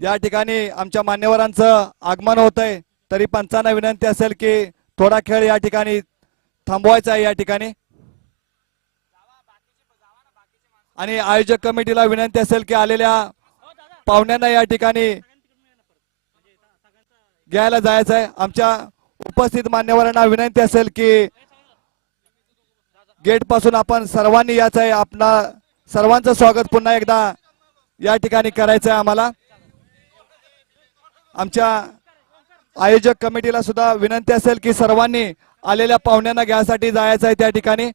या ठिकाणी आमच्या मान्यवरांचं आगमन होत आहे तरी पंचांना विनंती असेल की थोडा खेळ या ठिकाणी थांबवायचा आहे या ठिकाणी. आणि आयोजक कमिटीला विनंती असेल की आलेल्या पाहुण्यांना या ठिकाणी घ्यायला जायचं आहे. आमच्या उपस्थित मान्यवरांना विनंती असेल की गेटपासून आपण सर्वांनी यायचं आहे. आपणा सर्वांचं स्वागत पुन्हा एकदा या ठिकाणी करायचं आहे आम्हाला. आमच्या आयोजक कमिटीला सुद्धा विनंती असेल की सर्वांनी आलेल्या पाहुण्यांना घ्यायसाठी जायचं आहे त्या ठिकाणी.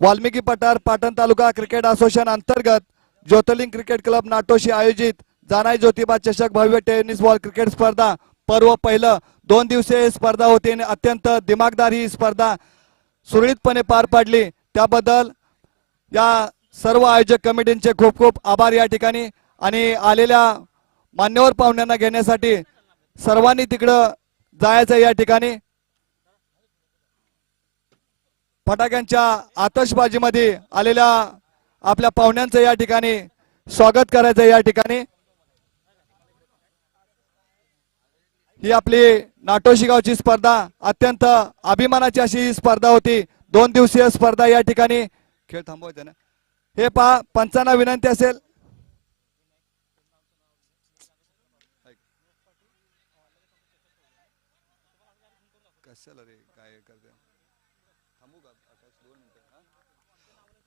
वाल्मिकी पठार पाटण तालुका क्रिकेट असोसिएशन अंतर्गत ज्योतिर्लिंग क्रिकेट क्लब नाटोशी आयोजित जानाई ज्योतिबा चषक भव्य टेनिस बॉल क्रिकेट स्पर्धा पर्व पहिलं दोन दिवसीय स्पर्धा होती आणि अत्यंत दिमागदार ही स्पर्धा सुरळीतपणे पार पाडली. त्याबद्दल या सर्व आयोजक कमिटींचे खूप खूप आभार या ठिकाणी. आणि आलेल्या मान्यवर पाहुण्यांना घेण्यासाठी सर्वांनी तिकडं जायचं या ठिकाणी. फटाक्यांच्या आतषबाजीमध्ये आलेल्या आपल्या पाहुण्यांचं या ठिकाणी स्वागत करायचं या ठिकाणी. ही आपली नाटोशी गावची स्पर्धा अत्यंत अभिमानाची अशी ही स्पर्धा होती. दोन दिवसीय स्पर्धा या ठिकाणी. खेळ थांबवायचा ना हे पहा पंचांना विनंती असेल.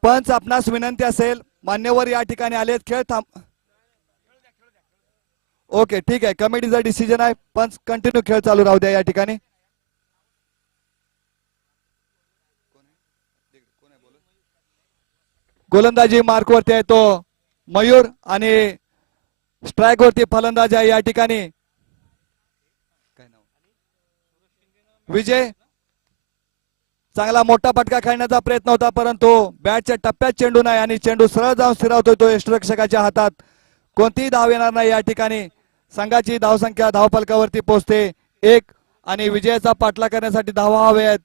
पंच आपणास विनंती असेल मान्यवर या ठिकाणी आलेत. खेळ थांब ओके ठीक आहे. कमिटीचा डिसिजन आहे पंच कंटिन्यू खेळ चालू राहू द्या या ठिकाणी. गोलंदाजी मार्क वरती आहे तो मयूर आणि स्ट्राईक वरती फलंदाज आहे या ठिकाणी. विजय? चांगला मोठा फटका खेळण्याचा प्रयत्न होता परंतु बॅटच्या टप्प्यात चेंडू नाही आणि चेंडू सरळ जाऊन स्थिरावतोय तो यष्टरक्षकाच्या हातात. कोणतीही धाव येणार नाही या ठिकाणी. संघाची धावसंख्या धावफलकावरती पोहोचते. एक आणि विजयाचा पाठला करण्यासाठी धावा हवे आहेत.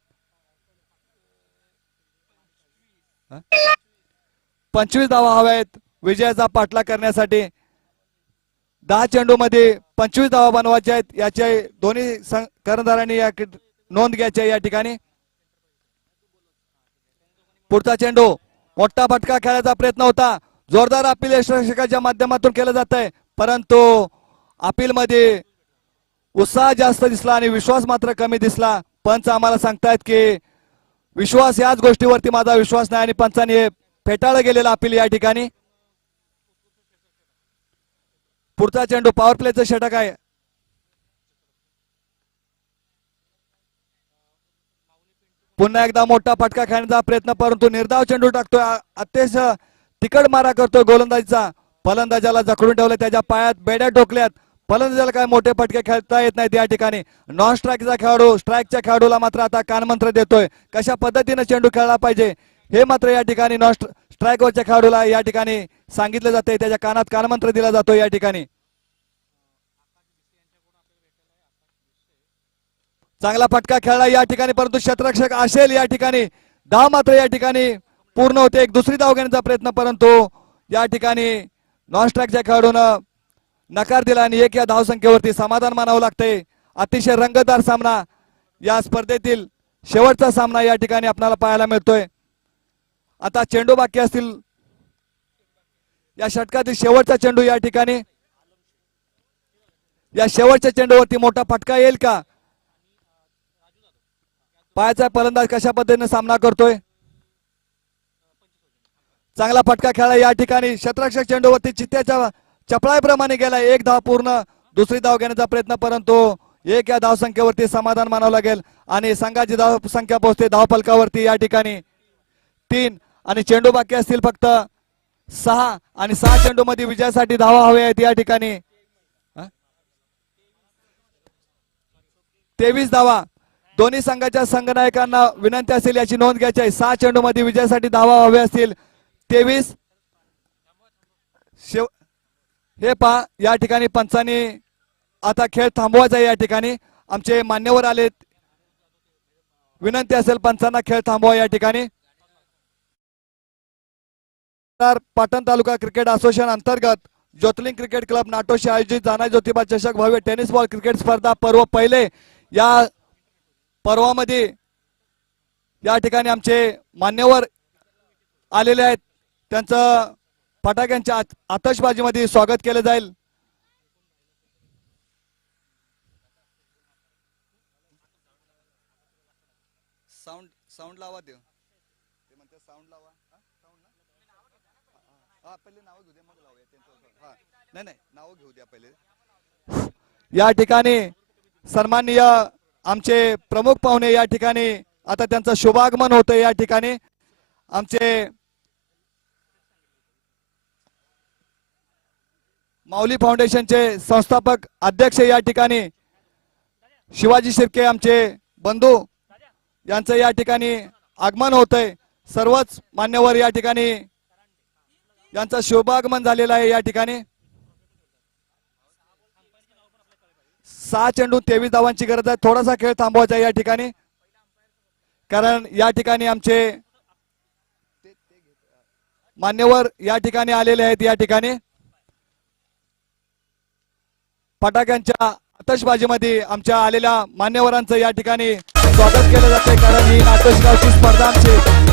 पंचवीस धावा हव्या आहेत. विजयाचा पाठला करण्यासाठी दहा चेंडू मध्ये पंचवीस धावा बनवायच्या आहेत. याचे दोन्ही सं- कर्णधारांनी या नोंद घ्यायची आहे या ठिकाणी. पुढचा चेंडू. मोठा फटका खेळायचा प्रयत्न होता. जोरदार अपील यशकाच्या माध्यमातून केलं जात आहे परंतु अपील मध्ये उत्साह जास्त दिसला आणि विश्वास मात्र कमी दिसला. पंच आम्हाला सांगतायत की विश्वास याच गोष्टीवरती माझा विश्वास नाही आणि पंचाने फेटाळलं गेलेला अपील या ठिकाणी. पुढचा चेंडू पॉवर प्लेचं षटक आहे. पुन्हा एकदा मोठा फटका खेळण्याचा प्रयत्न परंतु निर्धाव चेंडू टाकतोय. अतिशय तिकड मारा करतोय गोलंदाजीचा. फलंदाजाला जखडून ठेवलं त्याच्या पायात बेड्या ठोकल्यात. फलंदाजाला काय मोठे फटके खेळता येत नाहीत या ठिकाणी. नॉन स्ट्राईकचा खेळाडू स्ट्राईकच्या खेळाडूला मात्र आता कानमंत्र देतोय. कशा पद्धतीनं चेंडू खेळला पाहिजे हे मात्र या ठिकाणी नॉन स्ट्राईकवरच्या खेळाडूला या ठिकाणी सांगितलं जाते त्याच्या कानात कानमंत्र दिला जातो या ठिकाणी. चांगला फटका खेळला या ठिकाणी परंतु क्षेत्ररक्षक असेल या ठिकाणी. धाव मात्र या ठिकाणी पूर्ण होते. एक दुसरी धाव घेण्याचा प्रयत्न परंतु या ठिकाणी नॉनस्ट्रॅकच्या खेळाडूनं नकार दिला आणि एक या धावसंख्येवरती समाधान मानावं लागतंय. अतिशय रंगतदार सामना या स्पर्धेतील शेवटचा सामना या ठिकाणी आपल्याला पाहायला मिळतोय. आता चेंडू बाकी असतील. या षटकातील शेवटचा चेंडू या ठिकाणी. या शेवटच्या चेंडूवरती मोठा फटका येईल का? पायाचा फलंदाज कशा पद्धतीने सामना करतोय? चांगला फटका खेळला या ठिकाणी. क्षेत्ररक्षक चेंडूवरती चित्त्याच्या चपळाप्रमाणे गेला. एक धाव पूर्ण दुसरी धाव घेण्याचा प्रयत्न परंतु एक या धावसंख्येवरती समाधान मानावं लागेल. आणि संघाची धाव संख्या पोहोचते धाव फलकावरती या ठिकाणी. तीन आणि चेंडू बाकी असतील फक्त सहा आणि सहा चेंडू मध्ये विजयासाठी धावा हवे आहेत या ठिकाणी. तेवीस धावा. दोन्ही संघाच्या संघनायकांना विनंती असेल याची नोंद घ्यायची आहे. सहा चेंडू मध्ये विजयासाठी धावा हवे असतील. तेवीस. शेव हे पहा या ठिकाणी पंचांनी आता खेळ थांबवायचा आहे या ठिकाणी. आमचे मान्यवर आलेत. विनंती असेल पंचांना खेळ थांबवा या ठिकाणी. पाटण तालुका क्रिकेट असोसिएशन अंतर्गत ज्योतिलिंग क्रिकेट क्लब नाटोशी आयोजित जाना ज्योतिबा चषक भव्य टेनिस बॉल क्रिकेट स्पर्धा पर्व पहिले. या पर्वामध्ये या ठिकाणी आमचे मान्यवर आलेले आहेत. त्यांचं फटाक्यांच्या आत- आतषबाजीमध्ये स्वागत केलं जाईल. साऊंड साऊंड लावा देव. ते म्हणते साऊंड लावा. साऊंड हा पहिले नाव घेऊ दे मग लावूया त्यांचं. हा. नाही नाही नाव घेऊ द्या पहिले. या ठिकाणी सन्माननीय आमचे प्रमुख पाहुणे या ठिकाणी आता त्यांचं शुभागमन होतं या ठिकाणी. आमचे माऊली फाउंडेशनचे संस्थापक अध्यक्ष या ठिकाणी शिवाजी शिर्के आमचे बंधू यांचं या ठिकाणी आगमन होतंय. सर्वच मान्यवर या ठिकाणी यांचं शुभागमन झालेलं आहे या ठिकाणी. सहा चेंडू तेवीस धावांची गरज आहे. थोडासा खेळ थांबवायचा आहे या ठिकाणी. कारण या ठिकाणी आमचे मान्यवर या ठिकाणी आलेले आहेत या ठिकाणी. फटाक्यांच्या आतषबाजीमध्ये आमच्या आलेल्या मान्यवरांचं या ठिकाणी स्वागत केलं जाते कारण ही नाटोशगावची स्पर्धा आमची.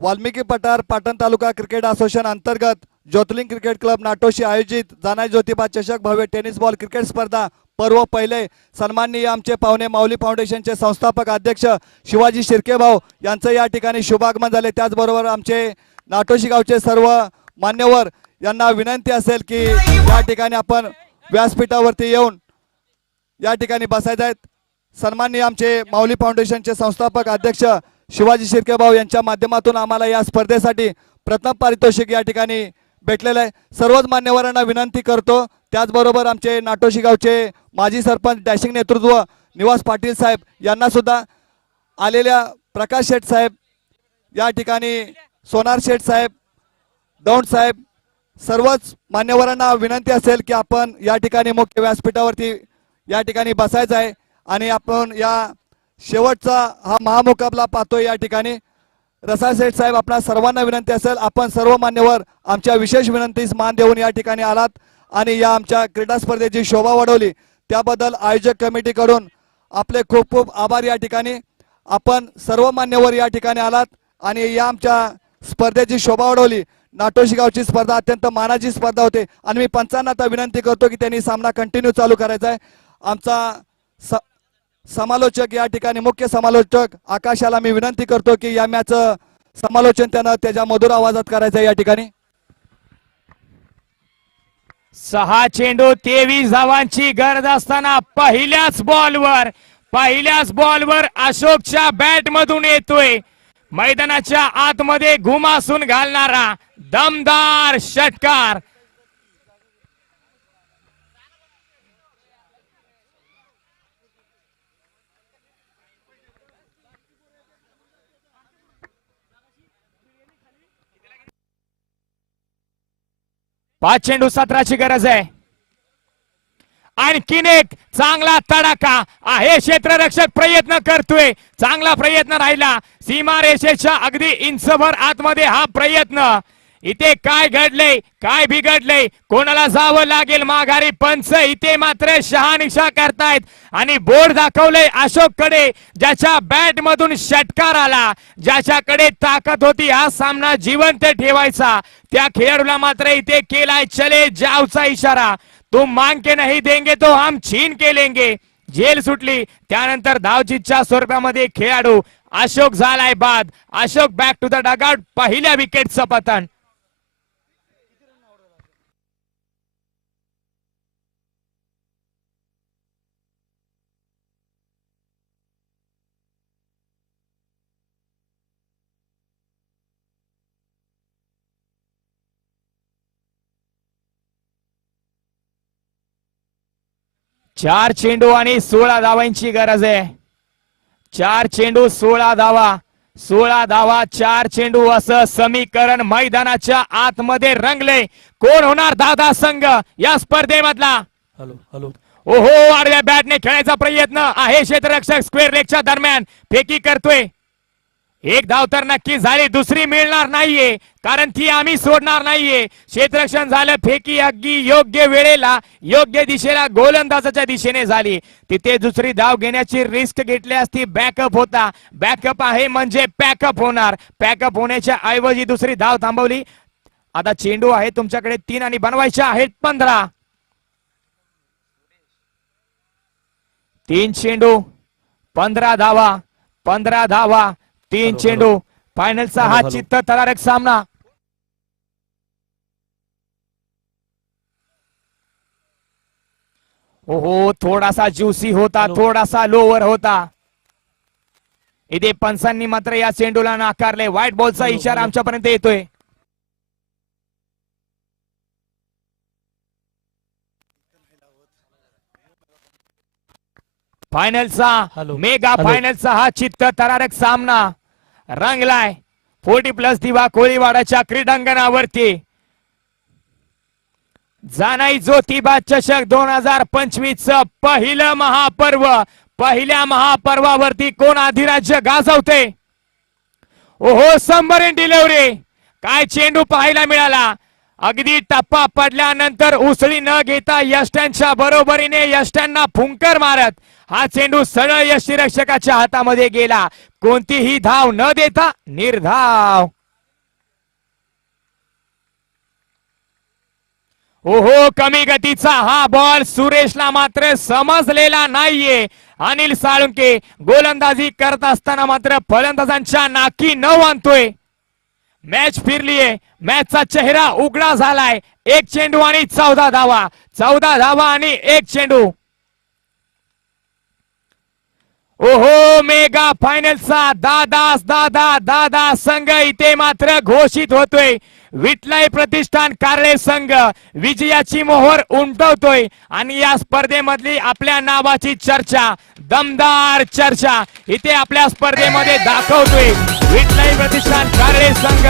वाल्मिकी पठार पाटण तालुका क्रिकेट असोसिएशन अंतर्गत ज्योतिर्लिंग क्रिकेट क्लब नाटोशी आयोजित जानाई ज्योतिबा चषक भव्य टेनिस बॉल क्रिकेट स्पर्धा पर्व पहिले. सन्माननीय आमचे पाहुणे माऊली फाउंडेशनचे संस्थापक अध्यक्ष शिवाजी शिर्के भाऊ यांचं या ठिकाणी शुभागमन झाले. त्याचबरोबर आमचे नाटोशी गावचे सर्व मान्यवर यांना विनंती असेल की या ठिकाणी आपण व्यासपीठावरती येऊन या ठिकाणी बसायचं आहेत. सन्माननीय आमचे माऊली फाउंडेशनचे संस्थापक अध्यक्ष शिवाजी शिर्के भाऊ यांच्या माध्यमातून आम्हाला या स्पर्धेसाठी प्रथम पारितोषिक या ठिकाणी भेटलेलं आहे. सर्वच मान्यवरांना विनंती करतो. त्याचबरोबर आमचे नाटोशी गावचे माजी सरपंच डॅशिंग नेतृत्व निवास पाटील साहेब यांना सुद्धा आलेल्या प्रकाश शेठ साहेब या ठिकाणी सोनार शेठ साहेब दौंड साहेब सर्वच मान्यवरांना विनंती असेल की आपण या ठिकाणी मुख्य व्यासपीठावरती या ठिकाणी बसायचं आहे आणि आपण या शेवटचा हा महामुकाबला पाहतोय या ठिकाणी. रसा सेठ साहेब आपणा सर्वांना विनंती असेल आपण सर्व मान्यवर आमच्या विशेष विनंतीस मान देऊन या ठिकाणी आलात आणि या आमच्या क्रीडा स्पर्धेची शोभा वाढवली. त्याबद्दल आयोजक कमिटीकडून आपले खूप खूप आभार या ठिकाणी. आपण सर्व मान्यवर या ठिकाणी आलात आणि या आमच्या स्पर्धेची शोभा वाढवली. नाटोशी गावची स्पर्धा अत्यंत मानाची स्पर्धा होते आणि मी पंचांना आता विनंती करतो की त्यांनी सामना कंटिन्यू चालू करायचा आहे. आमचा स- समालोचक या ठिकाणी मुख्य समालोचक आकाशाला मी विनंती करतो की या मॅच समालोचन त्यानं त्याच्या मधुर आवाजात करायचं या ठिकाणी. सहा चेंडू तेवीस धावांची गरज असताना पहिल्याच बॉलवर पहिल्याच बॉलवर अशोकच्या बॅट मधून येतोय. मैदानाच्या आतमध्ये घुमासून घालणारा दमदार षटकार पाच चेंडू सतराची गरज आहे. आणखीन एक चांगला तडाखा आहे. क्षेत्ररक्षक प्रयत्न करतोय. चांगला प्रयत्न राहिला. सीमा रेषेच्या अगदी इंचभर आतमध्ये हा प्रयत्न. इथे काय घडलंय? काय बिघडलंय? कोणाला जावं लागेल माघारी? पंच इथे मात्र शहानिशा करतायत. आणि बोर्ड दाखवलंय अशोककडे ज्याच्या बॅट मधून षटकार आला. ज्याच्याकडे ताकद होती हा सामना जिवंत ठेवायचा. त्या खेळाडूला मात्र इथे केलाय चले जावचा इशारा. तुम मांग के नहीं देंगे तो हम छीन के लेंगे. जेल सुटली. त्यानंतर धावचीच्या स्वरूपामध्ये खेळाडू अशोक झालाय बाद. Ashok back to the dugout पहिल्या विकेटचं पतन. चार चेंडू आणि सोळा धावांची गरज आहे. चार चेंडू सोळा धावा. सोळा धावा चार चेंडू असं समीकरण मैदानाच्या आतमध्ये रंगले. कोण होणार दादा संघ या स्पर्धेमधला? Hello hello. ओहो आडव्या बॅटने खेळायचा प्रयत्न आहे क्षेत्ररक्षक स्क्वेअर लेगच्या दरम्यान. फेकी करतोय. एक धाव तर नक्की झाली दुसरी मिळणार नाहीये कारण ती आम्ही सोडणार नाहीये. क्षेत्रक्षण झालं फेकी अगदी योग्य वेळेला योग्य दिशेला गोलंदाजाच्या दिशेने झाली. तिथे दुसरी धाव घेण्याची रिस्क घेतली असती बॅकअप होता. बॅकअप आहे म्हणजे पॅकअप होणार. पॅकअप होण्याच्या ऐवजी दुसरी धाव थांबवली. आता चेंडू आहे तुमच्याकडे तीन आणि बनवायच्या आहेत पंधरा. तीन चेंडू पंधरा धावा पंधरा धावा. तीन चेंडू. फायनलचा हा. चित्त थरारक सामना ओहो थोडासा ज्युसी होता. थोडासा लोवर होता इथे पंचांनी मात्र या चेंडूला नाकारले व्हाईट बॉलचा इशारा. आमच्यापर्यंत येतोय फायनलचा. मेगा. फायनलचा हा चित्त थरारक सामना रंगलाय. फोर्टी प्लस दिवा कोळीवाडाच्या क्रीडांगणावरती. जानाई ज्योतिबा चषक दोन हजार पंचवीस च पहिलं महापर्व. पहिल्या महापर्वावरती कोण अधिराज्य गाजवते? ओहो संबरेन डिलेवरी काय चेंडू पाहायला मिळाला? अगदी टप्पा पडल्यानंतर उसळी न घेता यष्ट्यांच्या बरोबरीने यष्ट्यांना फुंकर मारत. हा चेंडू सरळ यष्टीरक्षकाच्या हातामध्ये गेला. कोणतीही धाव न देता निर्धाव. ओहो कमी गतीचा हा बॉल सुरेशला मात्र समजलेला नाहीये. अनिल साळुंके गोलंदाजी करत असताना मात्र फलंदाजांच्या नाकी न आणतोय. मॅच फिरलीये. मॅचचा चेहरा उघडा झालाय. एक चेंडू आणि चौदा धावा. चौदा धावा आणि एक चेंडू. ओहो मेगा फायनलचा दादास दादा दादा संघ इथे मात्र घोषित होतोय. विटलाई प्रतिष्ठान कार्ले संघ विजयाची मोहर उमटवतोय. आणि या स्पर्धेमधली आपल्या नावाची चर्चा दमदार चर्चा इथे आपल्या स्पर्धेमध्ये दाखवतोय. विटलाय प्रतिष्ठान कार्ले संघ